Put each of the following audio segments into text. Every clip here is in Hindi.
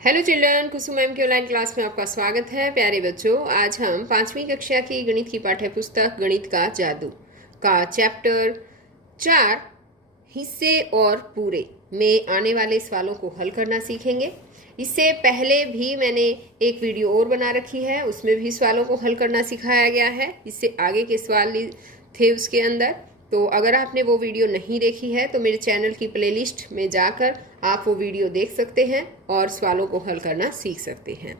हेलो चिल्ड्रन, कुसुम मैम की ऑनलाइन क्लास में आपका स्वागत है। प्यारे बच्चों, आज हम 5वीं कक्षा की गणित की पाठ्य पुस्तक गणित का जादू का चैप्टर 4 हिस्से और पूरे में आने वाले सवालों को हल करना सीखेंगे। इससे पहले भी मैंने एक वीडियो और बना रखी है, उसमें भी सवालों को हल करना सिखाया गया है। इससे आगे के सवाल थे उसके अंदर। तो अगर आपने वो वीडियो नहीं देखी है तो मेरे चैनल की प्लेलिस्ट में जाकर आप वो वीडियो देख सकते हैं और सवालों को हल करना सीख सकते हैं।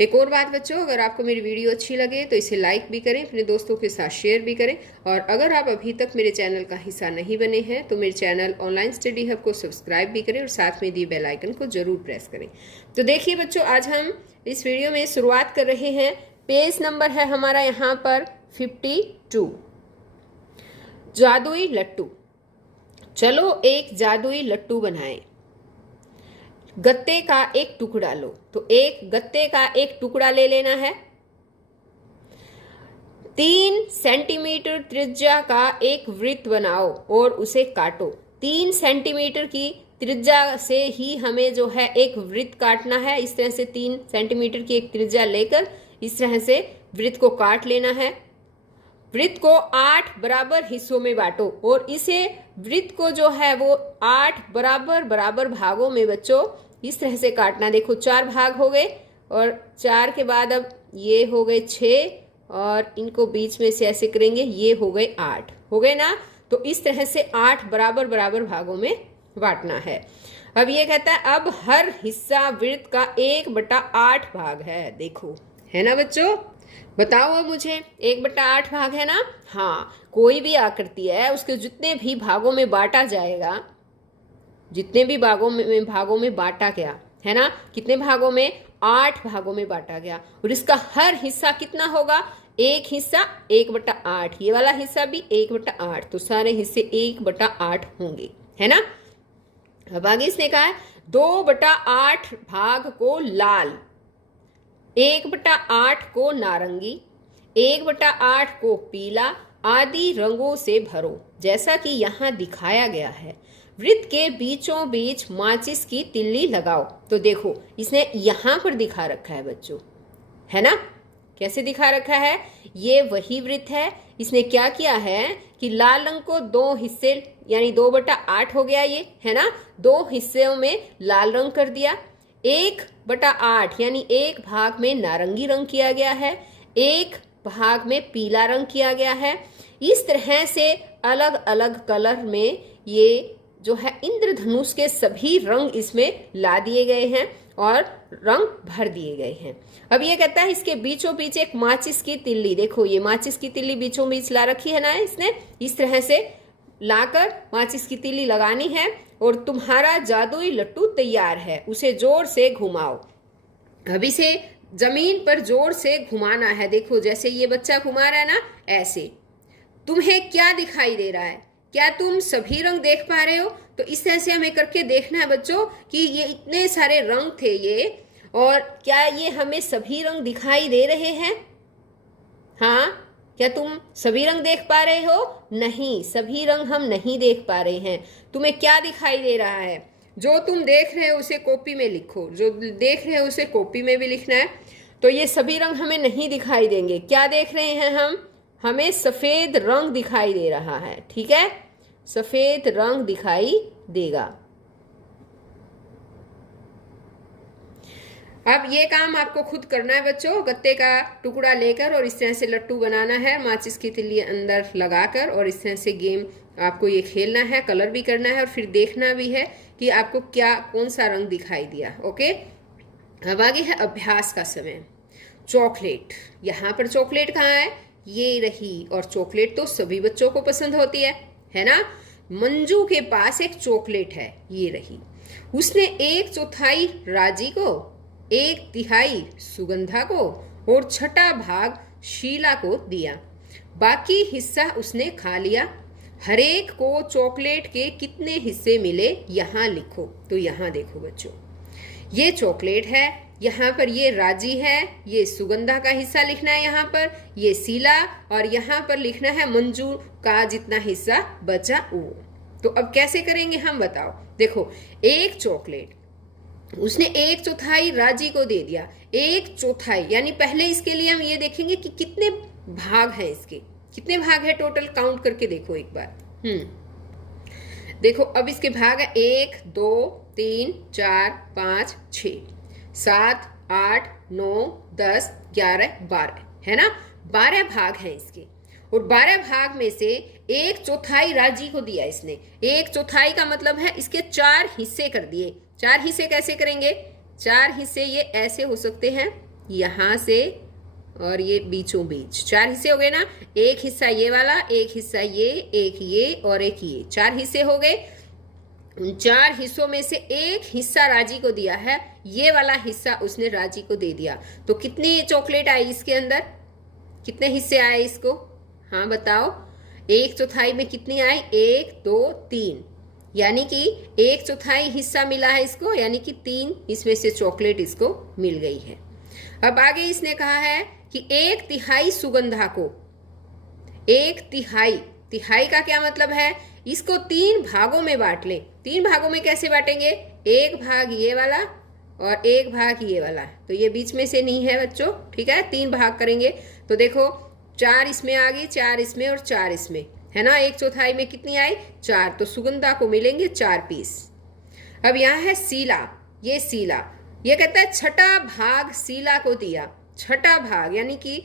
एक और बात बच्चों, अगर आपको मेरी वीडियो अच्छी लगे तो इसे लाइक भी करें, अपने दोस्तों के साथ शेयर भी करें। और अगर आप अभी तक मेरे चैनल का हिस्सा नहीं बने हैं तो मेरे चैनल ऑनलाइन स्टडी हब को सब्सक्राइब भी करें और साथ में दिए बेल आइकन को जरूर प्रेस करें। तो देखिए बच्चों, आज हम इस वीडियो में शुरुआत कर रहे हैं। पेज नंबर है हमारा यहाँ पर 52। जादुई लट्टू। चलो एक जादुई लट्टू बनाएं। गत्ते का एक टुकड़ा लो। तो एक गत्ते का एक टुकड़ा ले लेना है। 3 सेंटीमीटर त्रिज्या का एक वृत्त बनाओ और उसे काटो। 3 सेंटीमीटर की त्रिज्या से ही हमें जो है एक वृत्त काटना है। इस तरह से 3 सेंटीमीटर की एक त्रिज्या लेकर इस तरह से वृत्त को काट लेना है। वृत्त को 8 बराबर हिस्सों में बांटो और इसे वृत्त को जो है वो 8 बराबर भागों में बच्चों इस तरह से काटना। देखो 4 भाग हो गए और 4 के बाद अब ये हो गए 6 और इनको बीच में से ऐसे करेंगे, ये हो गए 8 हो गए ना। तो इस तरह से 8 बराबर भागों में बांटना है। अब ये कहता है अब हर हिस्सा वृत्त का 1/8 भाग है। देखो है ना बच्चों, बताओ अब मुझे 1/8 भाग है ना। हाँ, कोई भी आकृति है उसके जितने भी भागों में बांटा जाएगा, जितने भी भागों में बांटा गया है ना, कितने भागों में, 8 भागों में बांटा गया। और इसका हर हिस्सा कितना होगा, एक हिस्सा 1/8, ये वाला हिस्सा भी 1/8, तो सारे हिस्से 1/8 होंगे, है ना। अब आगे इसने कहा है 2/8 भाग को लाल, 1/8 को नारंगी, 1/8 को पीला आदि रंगों से भरो जैसा कि यहाँ दिखाया गया है। वृत्त के बीचों बीच माचिस की तिल्ली लगाओ। तो देखो इसने यहाँ पर दिखा रखा है बच्चों, है ना। कैसे दिखा रखा है, ये वही वृत्त है। इसने क्या किया है कि लाल रंग को 2 हिस्से यानी 2/8 हो गया ये, है ना। 2 हिस्सों में लाल रंग कर दिया। 1/8 यानी एक भाग में नारंगी रंग किया गया है, एक भाग में पीला रंग किया गया है। इस तरह से अलग अलग कलर में ये जो है इंद्रधनुष के सभी रंग इसमें ला दिए गए हैं और रंग भर दिए गए हैं। अब ये कहता है इसके बीचों बीच एक माचिस की तिल्ली, देखो ये माचिस की तिल्ली बीचों बीच ला रखी है ना इसने। इस तरह से लाकर माचिस की तिल्ली लगानी है और तुम्हारा जादुई लट्टू तैयार है। उसे जोर से घुमाओ। अब इसे जमीन पर जोर से घुमाना है। देखो जैसे ये बच्चा घुमा रहा है ना, ऐसे। तुम्हें क्या दिखाई दे रहा है, क्या तुम सभी रंग देख पा रहे हो। तो इस तरह से हमें करके देखना है बच्चों कि ये इतने सारे रंग थे ये, और क्या ये हमें सभी रंग दिखाई दे रहे हैं। हाँ, क्या तुम सभी रंग देख पा रहे हो। नहीं, सभी रंग हम नहीं देख पा रहे हैं। तुम्हें क्या दिखाई दे रहा है, जो तुम देख रहे हो उसे कॉपी में लिखो, जो देख रहे हो उसे कॉपी में भी लिखना है। तो ये सभी रंग हमें नहीं दिखाई देंगे। क्या देख रहे हैं हम, हमें सफेद रंग दिखाई दे रहा है, ठीक है, सफेद रंग दिखाई देगा। अब ये काम आपको खुद करना है बच्चों, गत्ते का टुकड़ा लेकर और इस तरह से लट्टू बनाना है, माचिस की तिल्ली अंदर लगाकर, और इस तरह से गेम आपको ये खेलना है, कलर भी करना है और फिर देखना भी है कि आपको क्या कौन सा रंग दिखाई दिया। ओके, अब आगे है अभ्यास का समय। चॉकलेट, यहाँ पर चॉकलेट कहाँ है, ये रही। और चॉकलेट तो सभी बच्चों को पसंद होती है ना। मंजू के पास एक चॉकलेट है, ये रही। उसने 1/4 राजी को, 1/3 सुगंधा को और 6ठा भाग शीला को दिया। बाकी हिस्सा उसने खा लिया। हरेक को चॉकलेट के कितने हिस्से मिले यहाँ लिखो। तो यहाँ देखो बच्चों, ये चॉकलेट है, यहाँ पर ये राजी है, ये सुगंधा का हिस्सा लिखना है यहाँ पर, ये शीला, और यहाँ पर लिखना है मंजू का जितना हिस्सा बचा वो। तो अब कैसे करेंगे हम, बताओ। देखो, एक चॉकलेट उसने 1/4 राजी को दे दिया। 1/4 यानी पहले इसके लिए हम ये देखेंगे कि कितने भाग हैं, इसके कितने भाग है टोटल, काउंट करके देखो एक बार। देखो अब इसके भाग है 1 2 3 4 5 6 7 8 9 10 11 12 है ना, 12 भाग हैं इसके। और 12 भाग में से 1/4 राजी को दिया इसने। 1/4 का मतलब है इसके 4 हिस्से कर दिए। 4 हिस्से कैसे करेंगे, 4 हिस्से ये ऐसे हो सकते हैं, यहां से और ये बीचों बीच 4 हिस्से हो गए ना। एक हिस्सा ये वाला, एक हिस्सा ये और एक ये, 4 हिस्से हो गए। उन 4 हिस्सों में से एक हिस्सा राजी को दिया है, ये वाला हिस्सा उसने राजी को दे दिया। तो कितनी चॉकलेट आई इसके अंदर, कितने हिस्से आए इसको, हाँ बताओ। 1/4 में कितनी आई, 1 2 3, यानी कि 1/4 हिस्सा मिला है इसको, यानी कि 3 इसमें से चॉकलेट इसको मिल गई है। अब आगे इसने कहा है कि 1/3 सुगंधा को, 1/3, तिहाई का क्या मतलब है, इसको 3 भागों में बांट लें। 3 भागों में कैसे बांटेंगे, 1 भाग ये वाला और 1 भाग ये वाला, तो ये बीच में से नहीं है बच्चों, ठीक है। 3 भाग करेंगे तो देखो 4 इसमें आ गई, 4 इसमें और 4 इसमें, है ना। 1/4 में कितनी आई, 4, तो सुगंधा को मिलेंगे 4 पीस। अब यहाँ है सीला, ये सीला, ये कहता है 6ठा भाग सीला को दिया। 6ठा भाग यानी कि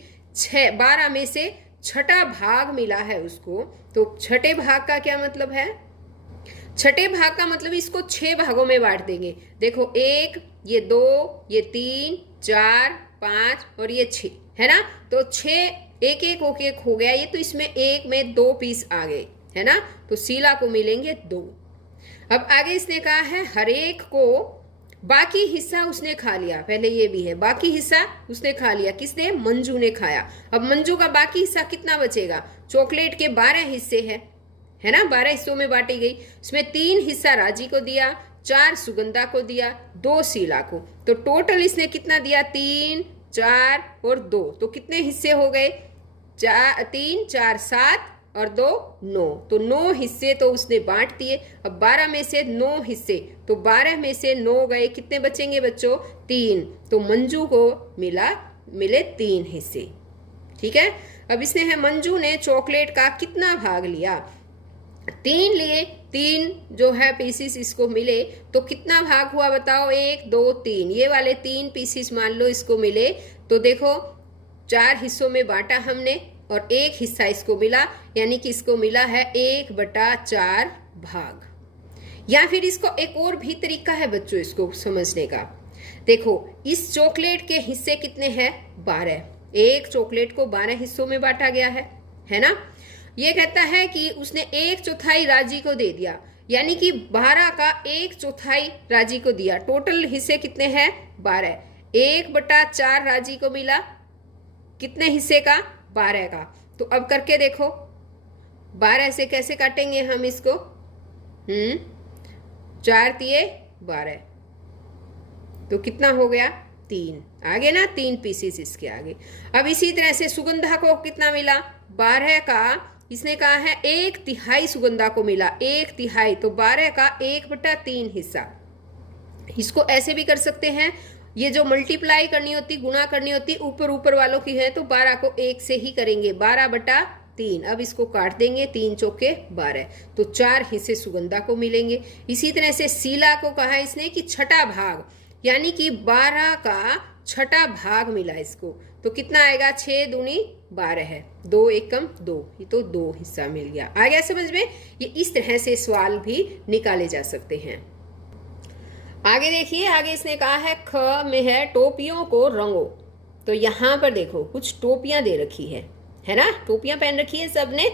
12 में से 6ठा भाग मिला है उसको। तो 6ठे भाग का क्या मतलब है, 6ठे भाग का मतलब इसको 6 भागों में बांट देंगे। देखो 1, ये 2, ये 3 4 5 और ये 6, है ना। तो 6 एक एक हो गया ये, तो इसमें 1 में 2 पीस आ गए, है ना। तो सीला को मिलेंगे 2। अब आगे इसने कहा है हरेक को बाकी हिस्सा उसने खा लिया, पहले ये भी है, बाकी हिस्सा उसने खा लिया, किसने, मंजू ने खाया। अब मंजू का बाकी हिस्सा कितना बचेगा, चॉकलेट के 12 हिस्से है ना, 12 हिस्सों में बांटी गई। उसमें 3 हिस्सा राजी को दिया, 4 सुगंधा को दिया, 2 सीला को। तो टोटल इसने कितना दिया, 3 4 और 2, तो कितने हिस्से हो गए, 3 4 7 और 2 9, तो 9 हिस्से तो उसने बांट दिए। अब 12 में से 9 हिस्से, तो 12 में से 9 गए, कितने बचेंगे बच्चों, 3, तो मंजू को मिले 3 हिस्से, ठीक है। अब इसने है मंजू ने चॉकलेट का कितना भाग लिया, 3 लिए, 3 जो है पीसीस इसको मिले, तो कितना भाग हुआ बताओ, 1 2 3, ये वाले 3 पीसीस मान लो इसको मिले। तो देखो 4 हिस्सों में बांटा हमने और 1 हिस्सा इसको मिला, यानी कि इसको मिला है 1/4 भाग। या फिर इसको एक और भी तरीका है बच्चों इसको समझने का। देखो इस चॉकलेट के हिस्से कितने हैं, 12, एक चॉकलेट को 12 हिस्सों में बांटा गया है ना। ये कहता है कि उसने 1/4 राजी को दे दिया, यानी कि 12 का 1/4 राजी को दिया। टोटल हिस्से कितने हैं, 12, 1/4 राजी को मिला, कितने हिस्से का, 12 का। तो अब करके देखो 12 से कैसे काटेंगे हम इसको, 4 तिये 12, तो कितना हो गया, 3 आगे ना, 3 पीसीस इसके आगे। अब इसी तरह से सुगंधा को कितना मिला, 12 का, इसने कहा है 1/3 सुगंधा को मिला, 1/3, तो 12 का 1/3 हिस्सा। इसको ऐसे भी कर सकते हैं, ये जो मल्टीप्लाई करनी होती, गुणा करनी होती, ऊपर वालों की है, तो 12 को 1 से ही करेंगे, 12/3। अब इसको काट देंगे, 3 चौके 12, तो 4 हिस्से सुगंधा को मिलेंगे। इसी तरह से सीला को कहा इसने कि 6ठा भाग, यानी कि 12 का 6ठा भाग मिला इसको, तो कितना आएगा, 6 दूनी 12 है, 2 एकम 2, ये तो 2 हिस्सा मिल गया। आ गया समझ में। ये इस तरह से सवाल भी निकाले जा सकते हैं। आगे देखिए, आगे इसने कहा है ख में है टोपियों को रंगो। तो यहाँ पर देखो कुछ टोपियां दे रखी है ना, टोपियां पहन रखी है सबने।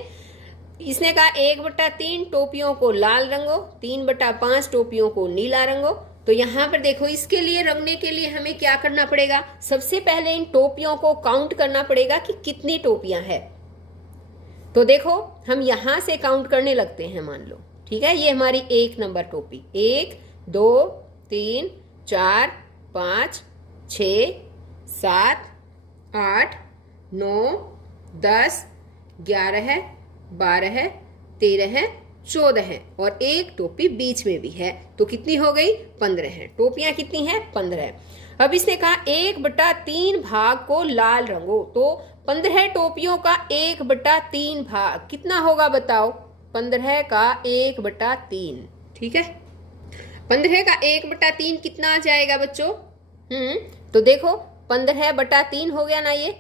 इसने कहा 1/3 टोपियों को लाल रंगो, 3/5 टोपियों को नीला रंगो। तो यहाँ पर देखो इसके लिए रंगने के लिए हमें क्या करना पड़ेगा, सबसे पहले इन टोपियों को काउंट करना पड़ेगा कि कितनी टोपियां है। तो देखो हम यहाँ से काउंट करने लगते हैं, मान लो, ठीक है। ये हमारी 1 नंबर टोपी, 1 2 3 4 5 6 7 8 9 10 11 12 13 14 हैं और एक टोपी बीच में भी है, तो कितनी हो गई? 15 है। टोपियां कितनी हैं? 15। अब इसने कहा 1/3 भाग को लाल रंगो, तो 15 टोपियों का 1/3 भाग कितना होगा बताओ? 15 का 1/3, ठीक है। 15 का 1/3 कितना आ जाएगा बच्चों? तो देखो 15/3 हो गया ना, ये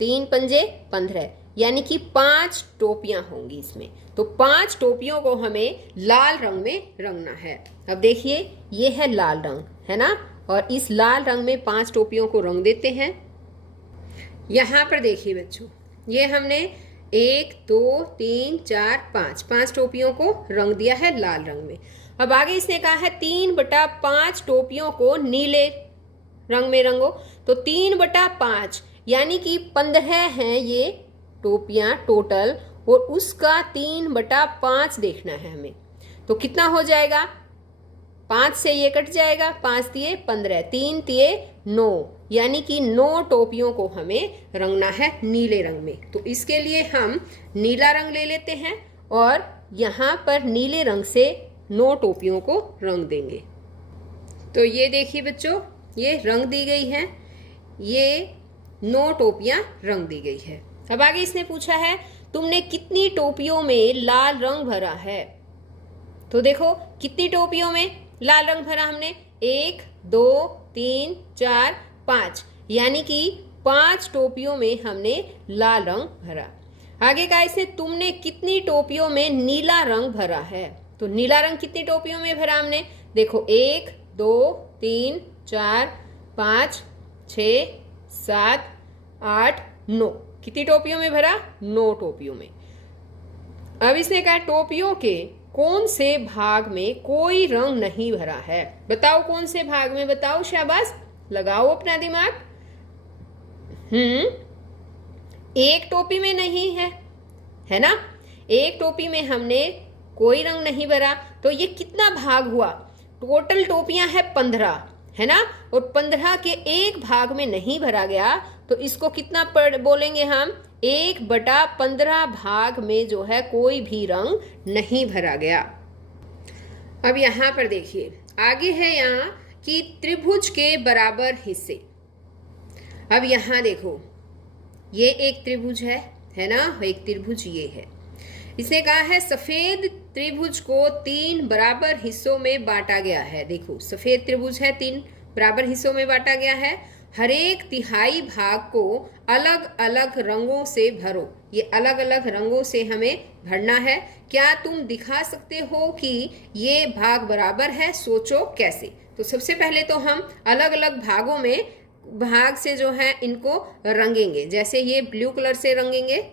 3 पंजे 15, यानी कि 5 टोपियां होंगी इसमें। तो 5 टोपियों को हमें लाल रंग में रंगना है। अब देखिए ये है लाल रंग, है ना, और इस लाल रंग में 5 टोपियों को रंग देते हैं। यहाँ पर देखिए बच्चों, ये हमने 1 2 3 4 5 टोपियों को रंग दिया है लाल रंग में। अब आगे इसने कहा है 3/5 टोपियों को नीले रंग में रंगो, तो 3/5 यानी कि 15 हैं ये टोपियां टोटल, और उसका 3/5 देखना है हमें। तो कितना हो जाएगा? 5 से ये कट जाएगा, 5 तिये 15, 3 तिये 9, यानी कि 9 टोपियों को हमें रंगना है नीले रंग में। तो इसके लिए हम नीला रंग ले लेते हैं और यहाँ पर नीले रंग से 9 टोपियों को रंग देंगे। तो ये देखिए बच्चों, ये रंग दी गई है, ये 9 टोपियां रंग दी गई है। अब आगे इसने पूछा है तुमने कितनी टोपियों में लाल रंग भरा है? तो देखो कितनी टोपियों में लाल रंग भरा हमने? 1 2 3 4 5, यानी कि 5 टोपियों में हमने लाल रंग भरा। आगे कहा इसने तुमने कितनी टोपियों में नीला रंग भरा है? तो नीला रंग कितनी टोपियों में भरा हमने? देखो 1 2 3 4 5 6 7 8 9, कितनी टोपियों में भरा? 9 टोपियों में। अब इसने कहा टोपियों के कौन से भाग में कोई रंग नहीं भरा है? बताओ कौन से भाग में, बताओ, शाबाश, लगाओ अपना दिमाग। एक टोपी में नहीं है, है ना, एक टोपी में हमने कोई रंग नहीं भरा, तो ये कितना भाग हुआ? टोटल टोपियां है 15, है ना, और 15 के एक भाग में नहीं भरा गया, तो इसको कितना बोलेंगे हम? 1/15 भाग में जो है कोई भी रंग नहीं भरा गया। अब यहाँ पर देखिए आगे है यहाँ कि त्रिभुज के बराबर हिस्से। अब यहाँ देखो ये एक त्रिभुज है ना, एक त्रिभुज ये है। इसने कहा है सफेद त्रिभुज को 3 बराबर हिस्सों में बांटा गया है। देखो सफेद त्रिभुज है, 3 बराबर हिस्सों में बांटा गया है। हर एक तिहाई भाग को अलग अलग रंगों से भरो। ये अलग अलग रंगों से हमें भरना है। क्या तुम दिखा सकते हो कि ये भाग बराबर है? सोचो कैसे। तो सबसे पहले तो हम अलग अलग भागों में भाग से जो है इनको रंगेंगे। जैसे ये ब्लू कलर से रंगेंगे।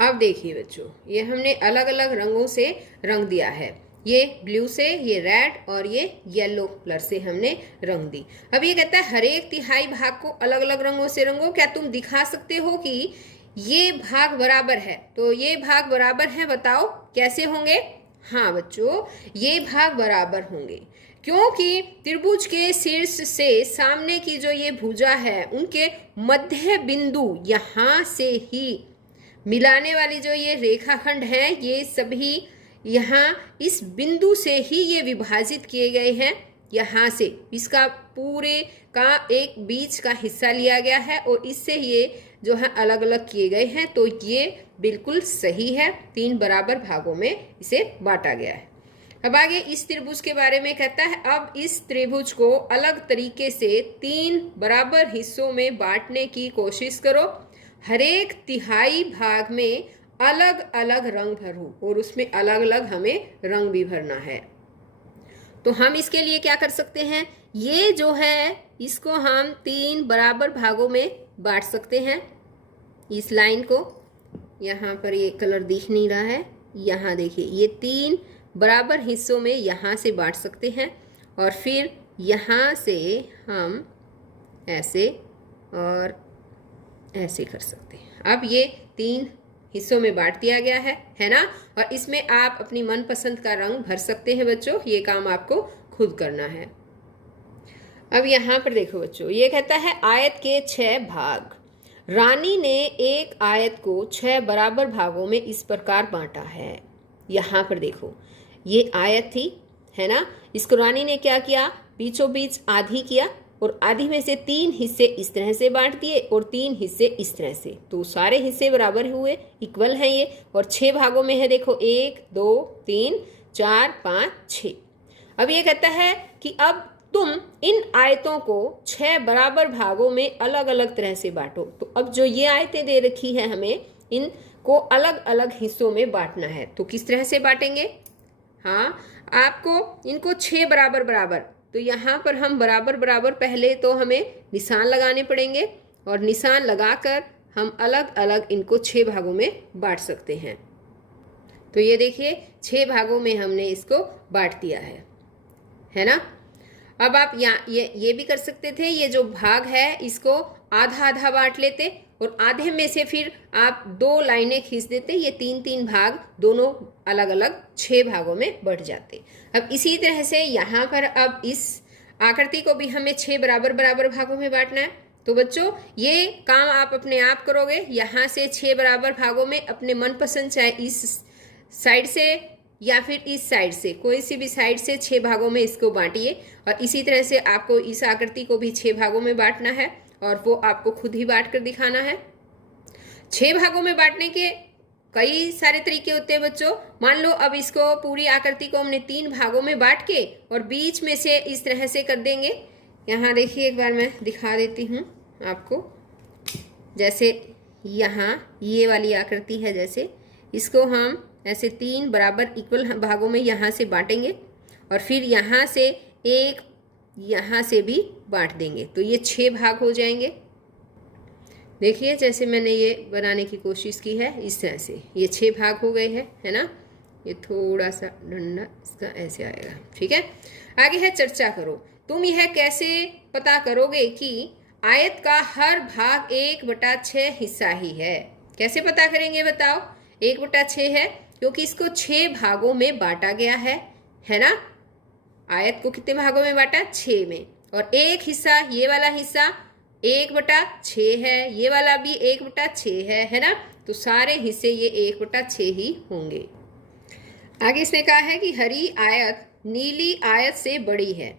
अब देखिए बच्चों, ये हमने अलग अलग रंगों से रंग दिया है। ये ब्लू से, ये रेड और ये येलो कलर से हमने रंग दी। अब ये कहता है हर एक तिहाई भाग को अलग अलग रंगों से रंगो। क्या तुम दिखा सकते हो कि ये भाग बराबर है? तो ये भाग बराबर है, बताओ कैसे होंगे? हाँ बच्चों, ये भाग बराबर होंगे क्योंकि त्रिभुज के शीर्ष से सामने की जो ये भुजा है उनके मध्य बिंदु यहाँ से ही मिलाने वाली जो ये रेखाखंड है, ये सभी यहाँ इस बिंदु से ही ये विभाजित किए गए हैं। यहाँ से इसका पूरे का एक बीच का हिस्सा लिया गया है और इससे ये जो है अलग अलग किए गए हैं। तो ये बिल्कुल सही है, 3 बराबर भागों में इसे बांटा गया है। अब आगे इस त्रिभुज के बारे में कहता है अब इस त्रिभुज को अलग तरीके से 3 बराबर हिस्सों में बांटने की कोशिश करो। हर एक तिहाई भाग में अलग अलग रंग भरो और उसमें अलग अलग हमें रंग भी भरना है। तो हम इसके लिए क्या कर सकते हैं? ये जो है इसको हम 3 बराबर भागों में बांट सकते हैं। इस लाइन को, यहाँ पर ये कलर दिख नहीं रहा है, यहाँ देखिए ये 3 बराबर हिस्सों में यहाँ से बांट सकते हैं और फिर यहाँ से हम ऐसे और ऐसे कर सकते हैं। अब ये 3 हिस्सों में बांट दिया गया है ना, और इसमें आप अपनी मनपसंद का रंग भर सकते हैं बच्चों। ये काम आपको खुद करना है। अब यहाँ पर देखो बच्चों, ये कहता है आयत के 6 भाग। रानी ने एक आयत को 6 बराबर भागों में इस प्रकार बांटा है। यहाँ पर देखो, ये आयत थी, है ना। इसको रानी ने क्या किया, बीचों बीच आधी किया और आधी में से 3 हिस्से इस तरह से बांट दिए और 3 हिस्से इस तरह से, तो सारे हिस्से बराबर हुए, इक्वल हैं ये। और 6 भागों में है, देखो 1 2 3 4 5 6। अब ये कहता है कि अब तुम इन आयतों को 6 बराबर भागों में अलग अलग तरह से बांटो। तो अब जो ये आयतें दे रखी है हमें, इनको अलग अलग हिस्सों में बांटना है। तो किस तरह से बांटेंगे? हाँ, आपको इनको 6 बराबर बराबर, तो यहाँ पर हम बराबर बराबर पहले तो हमें निशान लगाने पड़ेंगे और निशान लगाकर हम अलग अलग इनको 6 भागों में बांट सकते हैं। तो ये देखिए 6 भागों में हमने इसको बांट दिया है ना। अब आप ये भी कर सकते थे, ये जो भाग है इसको आधा आधा बांट लेते और आधे में से फिर आप 2 लाइनें खींच देते, ये 3-3 भाग दोनों अलग अलग 6 भागों में बढ़ जाते। अब इसी तरह से यहाँ पर अब इस आकृति को भी हमें 6 बराबर बराबर भागों में बांटना है। तो बच्चों ये काम आप अपने आप करोगे, यहाँ से 6 बराबर भागों में अपने मनपसंद, चाहे इस साइड से या फिर इस साइड से, कोई सी भी साइड से 6 भागों में इसको बांटिए। और इसी तरह से आपको इस आकृति को भी 6 भागों में बांटना है और वो आपको खुद ही बांट कर दिखाना है। 6 भागों में बांटने के कई सारे तरीके होते हैं बच्चों। मान लो अब इसको पूरी आकृति को हमने 3 भागों में बांट के और बीच में से इस तरह से कर देंगे। यहाँ देखिए, एक बार मैं दिखा देती हूँ आपको। जैसे यहाँ ये वाली आकृति है, जैसे इसको हम ऐसे 3 बराबर इक्वल भागों में यहाँ से बांटेंगे और फिर यहाँ से एक यहाँ से भी बांट देंगे, तो ये 6 भाग हो जाएंगे। देखिए जैसे मैंने ये बनाने की कोशिश की है, इस तरह से ये 6 भाग हो गए हैं, है ना। ये थोड़ा सा डंडा इसका ऐसे आएगा, ठीक है। आगे है चर्चा करो। तुम यह कैसे पता करोगे कि आयत का हर भाग 1/6 हिस्सा ही है? कैसे पता करेंगे बताओ? 1/6 है क्योंकि इसको 6 भागों में बांटा गया है ना। आयत को कितने भागों में बांटा? 6 में। और एक हिस्सा, ये वाला हिस्सा 1/6 है, ये वाला भी 1/6 है ना। तो सारे हिस्से ये 1/6 ही होंगे। आगे इसमें कहा है कि हरी आयत नीली आयत से बड़ी है।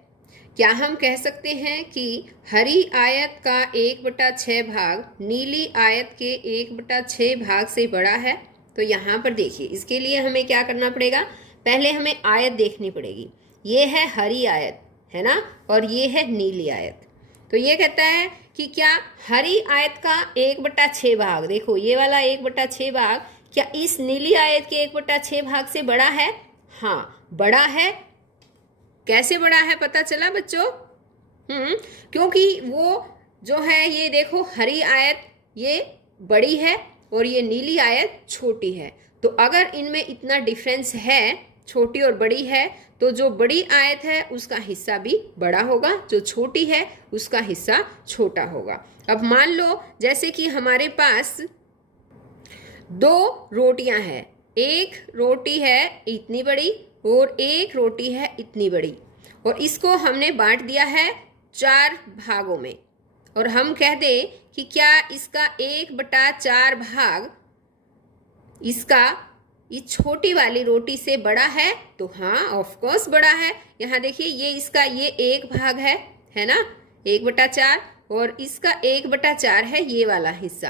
क्या हम कह सकते हैं कि हरी आयत का 1/6 भाग नीली आयत के 1/6 भाग से बड़ा है? तो यहाँ पर देखिए, इसके लिए हमें क्या करना पड़ेगा, पहले हमें आयत देखनी पड़ेगी। ये है हरी आयत, है ना, और ये है नीली आयत। तो ये कहता है कि क्या हरी आयत का 1/6 भाग, देखो ये वाला 1/6 भाग, क्या इस नीली आयत के 1/6 भाग से बड़ा है? हाँ, बड़ा है। कैसे बड़ा है पता चला बच्चों? क्योंकि वो जो है, ये देखो हरी आयत ये बड़ी है और ये नीली आयत छोटी है। तो अगर इनमें इतना डिफरेंस है, छोटी और बड़ी है, तो जो बड़ी आयत है उसका हिस्सा भी बड़ा होगा, जो छोटी है उसका हिस्सा छोटा होगा। अब मान लो जैसे कि हमारे पास 2 रोटियां हैं, एक रोटी है इतनी बड़ी और एक रोटी है इतनी बड़ी, और इसको हमने बांट दिया है 4 भागों में। और हम कह दें कि क्या इसका 1/4 भाग इसका इस छोटी वाली रोटी से बड़ा है? तो हाँ, ऑफ कोर्स बड़ा है। यहाँ देखिए, ये इसका ये 1 भाग है ना, 1/4, और इसका 1/4 है ये वाला हिस्सा,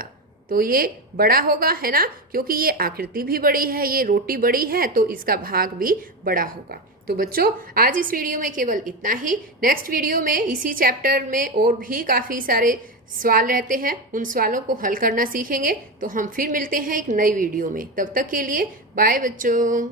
तो ये बड़ा होगा, है ना, क्योंकि ये आकृति भी बड़ी है, ये रोटी बड़ी है, तो इसका भाग भी बड़ा होगा। तो बच्चों आज इस वीडियो में केवल इतना ही। नेक्स्ट वीडियो में इसी चैप्टर में और भी काफ़ी सारे सवाल रहते हैं, उन सवालों को हल करना सीखेंगे। तो हम फिर मिलते हैं एक नई वीडियो में, तब तक के लिए बाय बच्चों।